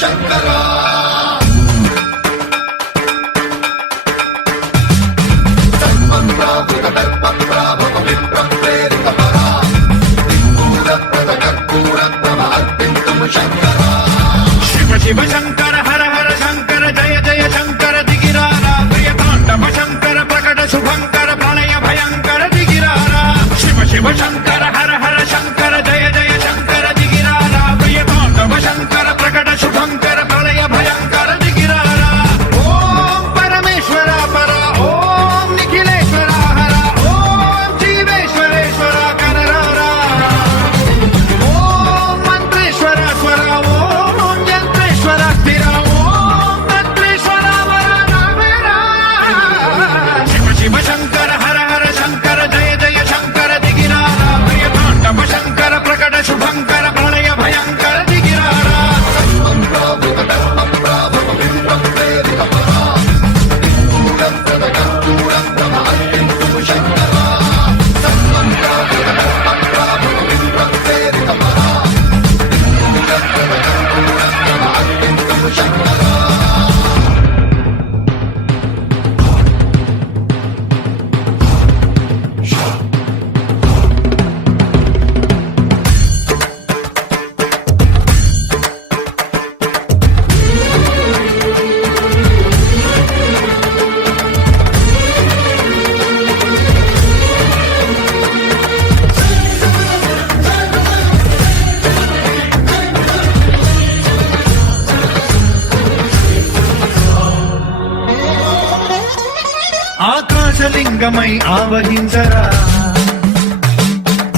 శంకరా శివ శివ శంకర హర హర శంకర జయ జయ శంకర దిగిరారా ప్రియతాండవ శంకర ప్రకట శుభంకర ప్రళయ భయంకర దిగిరారా శివ శివ శంకర హర హర శంకర జయ జయ శంకర దిగిరారా ప్రియతాండవ శంకర ప్రకట శుభంకర ప్రళయ భయంకర దిగిరారా ఓం పరమేశ్వర పర ఓం నిఖిలేశ్వర హర ఓం జీవేశ్వరేశ్వర కరరారా ఓం మంత్రేశ్వర స్వర ఓం యంత్రేశ్వర స్థిర ఓం తంత్రేశ్వర వర నామేరా శివ శివ శంకర హర హర శంకర జయ జయ శంకర దిగిరారా ప్రియతాండవ శంకర ప్రకట శుభంకర ప్రళయ భయంకర దిగిరారా ఆకాశలింగమై ఆవహించరా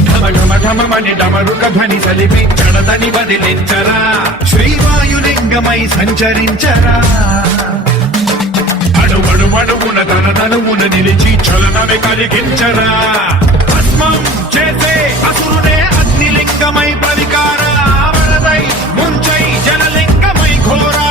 ఢమ ఢమ ఢమమని డమరుక ధ్వని సలిపి చడదని వదిలించరా శ్రీవాయులింగమై సంచరించరా అడుగడుగడుగున తన తనువున నిలిచి చలనమే కలిగించరా భస్మం చేసే అసురునే అగ్నిలింగమై ప్రవికారా వరదై ముంచై జలలింగమై ఘోరా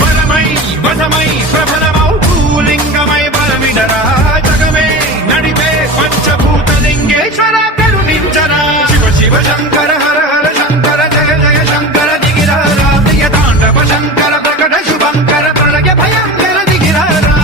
బలమై వశమై ప్రబలమౌ భూలింగమై బలమిడరా జగమే నడిపే పంచభూతలింగేశ్వర కరుణించరా శివ శివ శంకర హర హర శంకర జయ జయ శంకర దిగిరారా ప్రియతాండవ శంకర ప్రకట శుభంకర ప్రళయ భయంకర దిగిరారా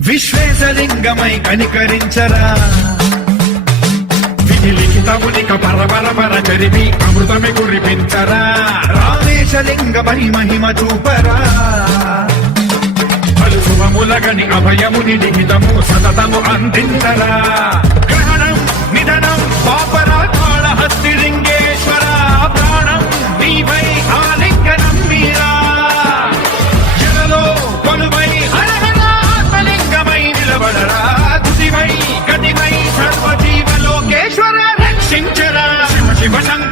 విశ్వేశలింగమై కనికరించరా విధి లిఖితమునిక పరపరపర చరివి అమృతమే కురిపించరా రామేశలింగమై మహిమ చూపరా పలు శుభములగని అభయముని లిఖితము సతతము అందించరా గ్రహణం నిధనం పాపరా కాళహస్తి లింగేశ్వర ప్రాణం నీవై ఆలింగనం మీరా జలలో కొలువై హరహరాత్మలింగమై నిలబడరా తుదివై గతివై సర్వజీవలోకేశ్వర రక్షించరా శివ శివ శంకర